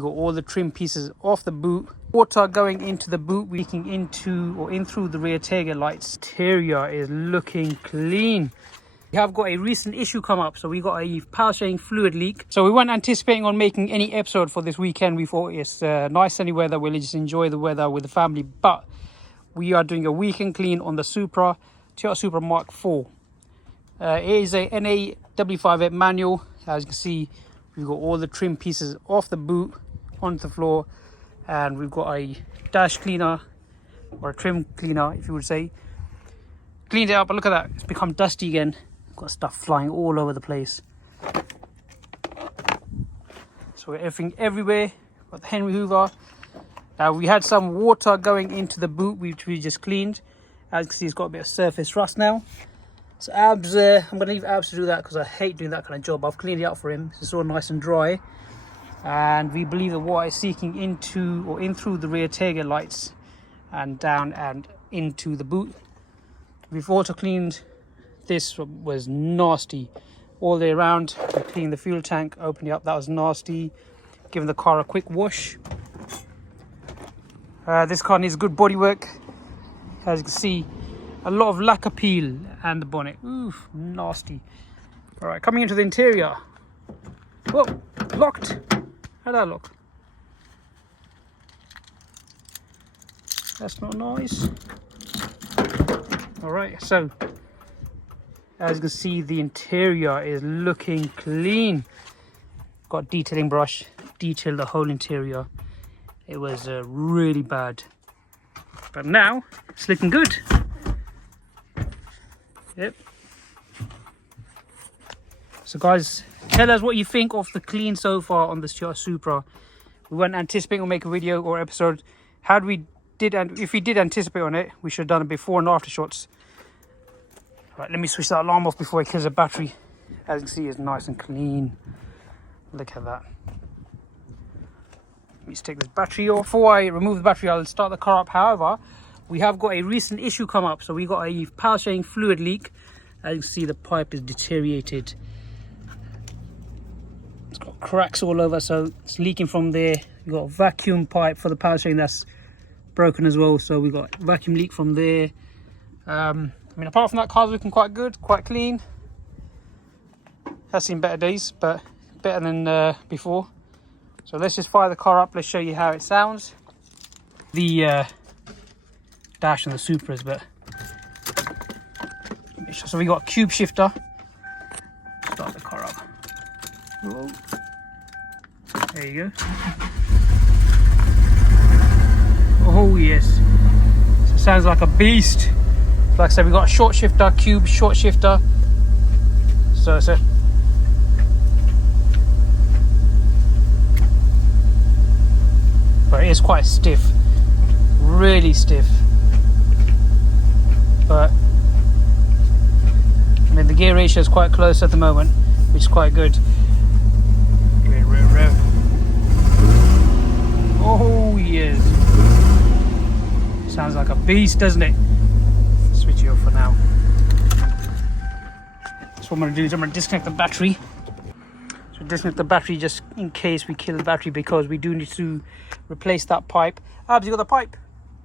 Got all the trim pieces off the boot. Water going into the boot, leaking into or in through the rear tailgate lights. Interior is looking clean. We have got a recent issue come up, so we got a power steering fluid leak. So we weren't anticipating on making any episode for this weekend. We thought it's nice sunny weather, we'll just enjoy the weather with the family. But we are doing a weekend clean on the Supra, Toyota Supra MK4. It is a NA W58 manual. As you can see, we've got all the trim pieces off the boot onto the floor, and we've got a dash cleaner or a trim cleaner, if you would say. Cleaned it up, but look at that, it's become dusty again. Got stuff flying all over the place. So everything everywhere. Got the Henry Hoover. Now we had some water going into the boot, which we just cleaned. As you can see, it's got a bit of surface rust now. So Abs, I'm going to leave Abs to do that because I hate doing that kind of job. I've cleaned it up for him. It's all nice and dry. And we believe the water is seeking into or in through the rear tailgate lights and down and into the boot. We've also cleaned, this was nasty all the way around. We cleaned the fuel tank, opened it up, that was nasty. Giving the car a quick wash. This car needs good bodywork. As you can see, a lot of lacquer peel and the bonnet. Oof, nasty. All right, coming into the interior. Oh, locked. How'd that look? That's not nice. All right, so as you can see, the interior is looking clean. Got detailing brush, detailed the whole interior. It was really bad, but now it's looking good. Yep. So guys, tell us what you think of the clean so far on this Toyota Supra. We weren't anticipating on make a video or episode. If we did anticipate on it, we should have done it before and after shots. Right, let me switch that alarm off before it kills the battery. As you can see, it's nice and clean. Look at that. Let me just take this battery off. Before I remove the battery, I'll start the car up. However, we have got a recent issue come up. So we got a power steering fluid leak. As you can see, the pipe is deteriorated. It's got cracks all over, so it's leaking from there. We've got a vacuum pipe for the power steering that's broken as well. So we've got vacuum leak from there. I mean, apart from that, car's looking quite good, quite clean. Has seen better days, but better than before. So let's just fire the car up. Let's show you how it sounds. The dash on the Supras, but so we got a cube shifter. Start the car up. Whoa. There you go. Oh yes, so it sounds like a beast. Like I said, we got a short shifter, cube short shifter. So it's but it is quite stiff, really stiff. But I mean, the gear ratio is quite close at the moment, which is quite good. Rev. Oh yes, sounds like a beast, doesn't it? Switch it off for now. So what I'm going to do is I'm going to disconnect the battery. So disconnect the battery just in case we kill the battery, because we do need to replace that pipe. Abs, you got the pipe?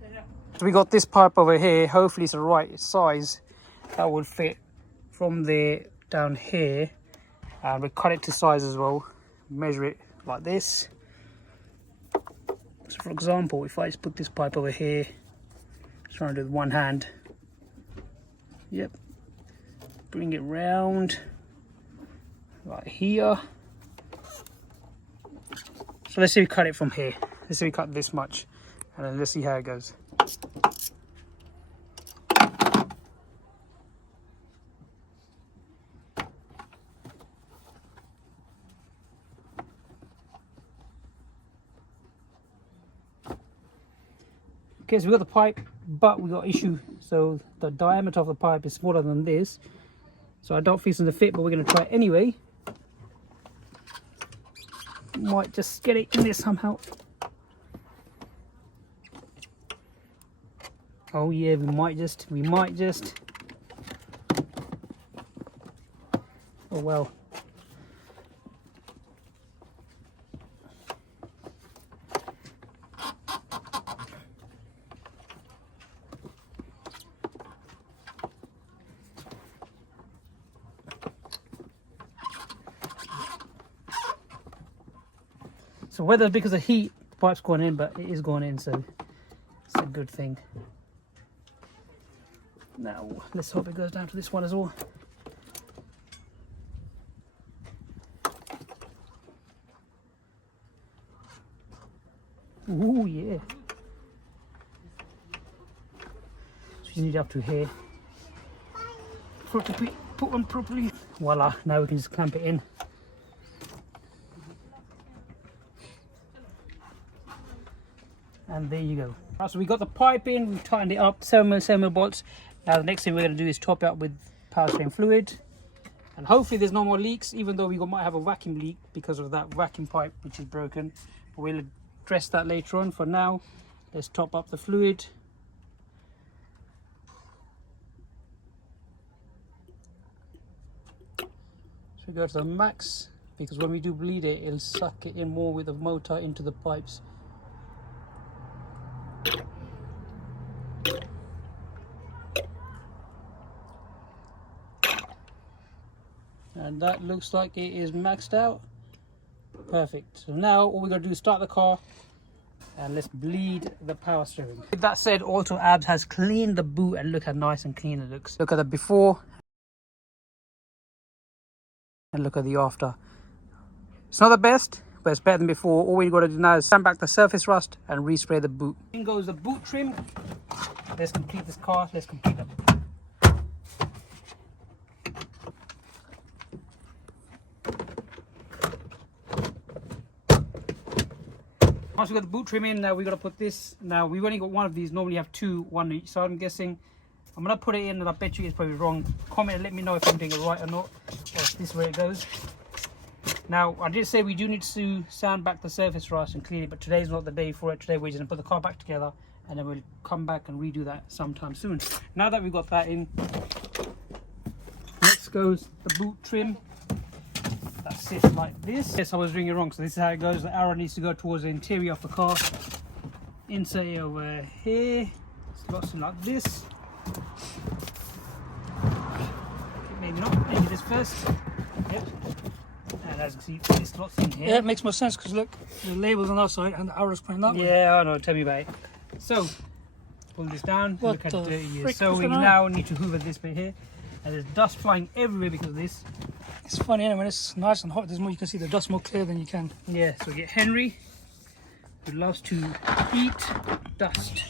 Yeah. So we got this pipe over here. Hopefully it's the right size that will fit from there down here, and we cut it to size as well. Measure it like this. So for example, if I just put this pipe over here, just trying to do with one hand. Yep, bring it round right here. So let's say we cut it from here. Let's say we cut this much, and then let's see how it goes. Okay, so we got the pipe, but we got issue. So the diameter of the pipe is smaller than this. So I don't think it's going to fit, but we're going to try it anyway. Might just get it in there somehow. Oh yeah, we might just. Oh well. So whether because of heat, the pipe's going in, but it is going in, so it's a good thing. Now, let's hope it goes down to this one as well. Ooh, yeah. So you need up to here. For it to be put on properly. Voila, now we can just clamp it in. And there you go. Right, so we got the pipe in, we've tightened it up, 7mm bolts. Now the next thing we're going to do is top it up with power steering fluid. And hopefully there's no more leaks, even though we might have a vacuum leak because of that vacuum pipe which is broken. But we'll address that later on. For now, let's top up the fluid. So we go to the max, because when we do bleed it, it'll suck it in more with the motor into the pipes. And that looks like it is maxed out. Perfect. So now all we're going to do is start the car and let's bleed the power steering. With that said, also Abs has cleaned the boot and look how nice and clean it looks. Look at the before and look at the after. It's not the best, but it's better than before. All we got to do now is sand back the surface rust and respray the boot. In goes the boot trim. Let's complete this car. Let's complete it. Once we got the boot trim in, now we got to put this. Now we've only got one of these. Normally you have two, one each. So I'm guessing I'm gonna put it in, and I bet you it's probably wrong. Comment and let me know if I'm doing it right or not, or if this is where it goes. Now I did say we do need to sand back the surface rust and clean it, but today's not the day for it. Today we're just gonna put the car back together, and then we'll come back and redo that sometime soon. Now that we've got that in, next goes the boot trim. That sits like this. Yes, I was doing it wrong. So this is how it goes. The arrow needs to go towards the interior of the car. Insert it over here. Slots in like this. Maybe not. Maybe this first. Yep. And as you can see, this slots in here. Yeah, it makes more sense because look, the label's on that side and the arrow's pointing that way. Yeah, I know. Tell me about it. So pull this down. What look how the dirty it frick is. So is we going on? now need to hoover this bit here. And there's dust flying everywhere because of this. It's funny, anyway, when it's nice and hot, there's more, you can see the dust more clear than you can. Yeah, so we get Henry, who loves to eat dust.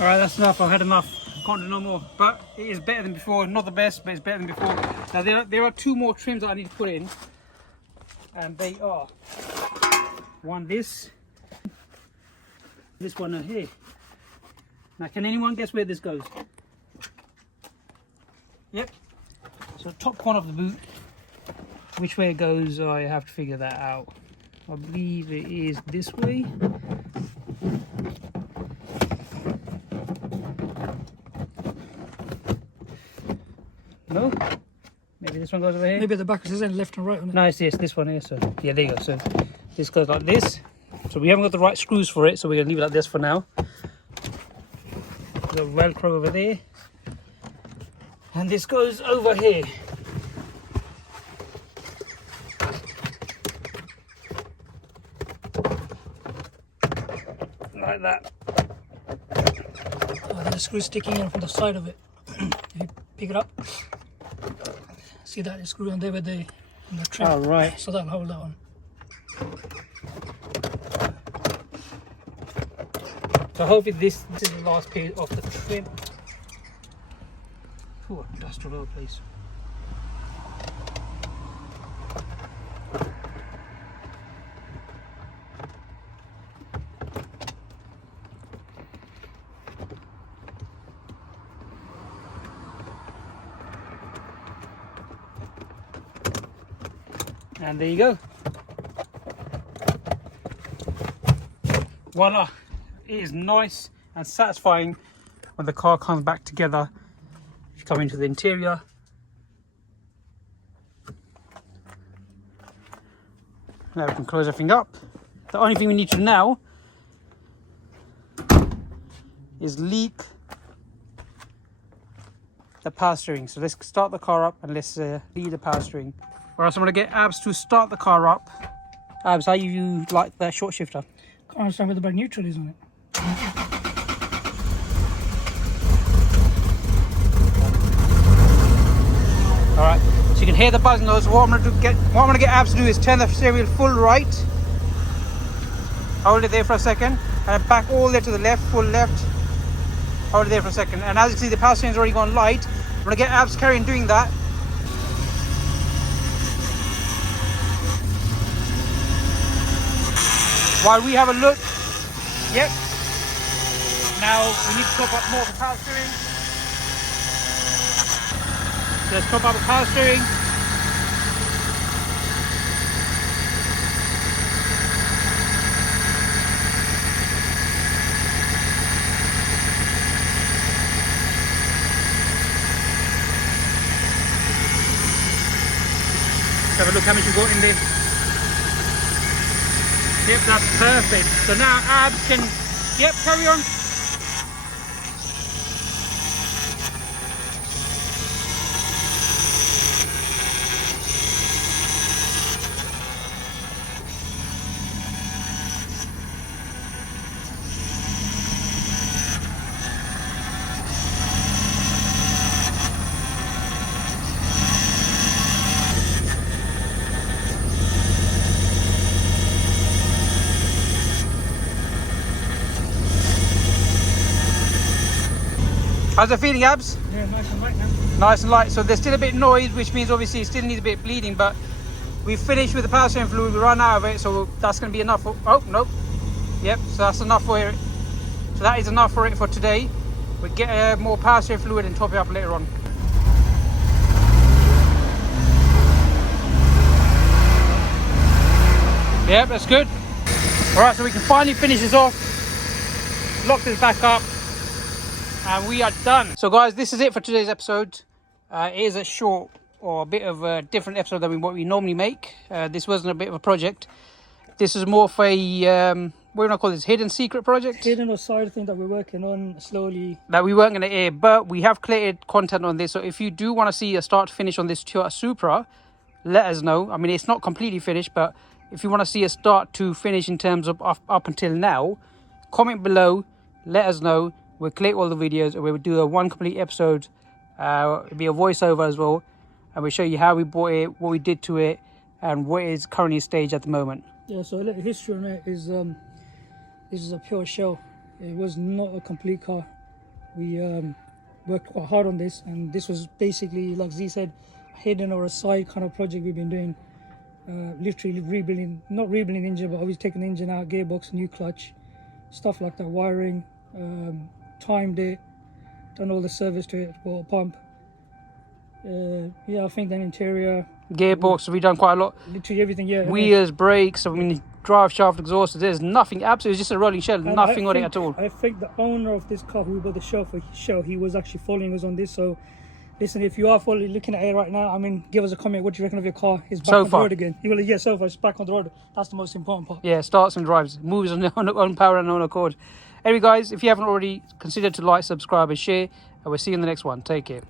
Alright, that's enough. I've had enough. I can't do no more. But it is better than before. Not the best, but it's better than before. Now there are two more trims that I need to put in. And they are one this one over here. Now can anyone guess where this goes? Yep. So top corner of the boot. Which way it goes, I have to figure that out. I believe it is this way. No? Maybe this one goes over here? Maybe at the back, because there's left and right on it. No, it's this one here. So yeah, there you go. So this goes like this. So we haven't got the right screws for it, so we're gonna leave it like this for now. The Velcro over there. And this goes over here. Like that. Oh, there's a screw sticking in from the side of it. If you pick it up, see that screw on there with the trim. Oh, right. So that'll hold that one. So hopefully this is the last piece of the trim. Oh, dust all over the place. And there you go. Voila! It is nice and satisfying when the car comes back together. If you come into the interior, now we can close everything up. The only thing we need to do now is leak the power steering. So let's start the car up and let's lead the power steering. Alright, so I'm going to get Abs to start the car up. Abs, how you like that short shifter? Can't understand where the back neutral is on it. Alright, so you can hear the buzzing noise. What I'm going to get Abs to do is turn the steering wheel full right. Hold it there for a second. And then back all the way to the left, full left. Hold it there for a second. And as you can see, the power steering's already gone light. I'm going to get Abs carrying doing that. While we have a look. Yep. Now we need to top up more of the power steering. So let's top up the power steering. Let's have a look how much we've got in there. Yep, that's perfect. So now Abs can, yep, carry on. How's it feeling, Abs? Yeah, nice and light now. Nice and light. So there's still a bit of noise, which means obviously it still needs a bit of bleeding, but we've finished with the power steering fluid. We run out of it, so that's going to be enough for, oh, nope. Yep, so that's enough for it. So that is enough for it for today. We'll get more power steering fluid and top it up later on. Yep, that's good. All right, so we can finally finish this off. Lock this back up. And we are done. So guys, this is it for today's episode. It is a short or a bit of a different episode than what we normally make. This wasn't a bit of a project. This is more of a, what do I call this, hidden secret project? Hidden or side thing that we're working on slowly. That we weren't going to air, but we have created content on this. So if you do want to see a start to finish on this Toyota Supra, let us know. I mean, it's not completely finished, but if you want to see a start to finish in terms of up until now, comment below, let us know. We'll collect all the videos and we'll do a one complete episode. It'll be a voiceover as well. And we'll show you how we bought it, what we did to it, and what is currently staged at the moment. Yeah, so a little history on it is this is a pure shell. It was not a complete car. We worked quite hard on this, and this was basically, like Z said, a hidden or a side kind of project we've been doing. Literally rebuilding, not rebuilding the engine, but always taking the engine out, gearbox, new clutch, stuff like that, wiring. Timed it, done all the service to it, water pump. Yeah, I think then interior, Gearbox, we've done quite a lot. literally everything. Yeah, Wheels, brakes, I mean, drive shaft, exhaust. There's nothing, absolutely, it's just a rolling shell, and nothing on it at all. I think the owner of this car who bought the shell, he was actually following us on this. So listen, if you are looking at it right now, I mean, give us a comment. What do you reckon of your car? It's back on the road again. You will, yeah, so far it's back on the road. That's the most important part. Yeah, starts and drives, moves on own power and own accord. Anyway guys, if you haven't already, consider to like, subscribe and share, and we'll see you in the next one. Take care.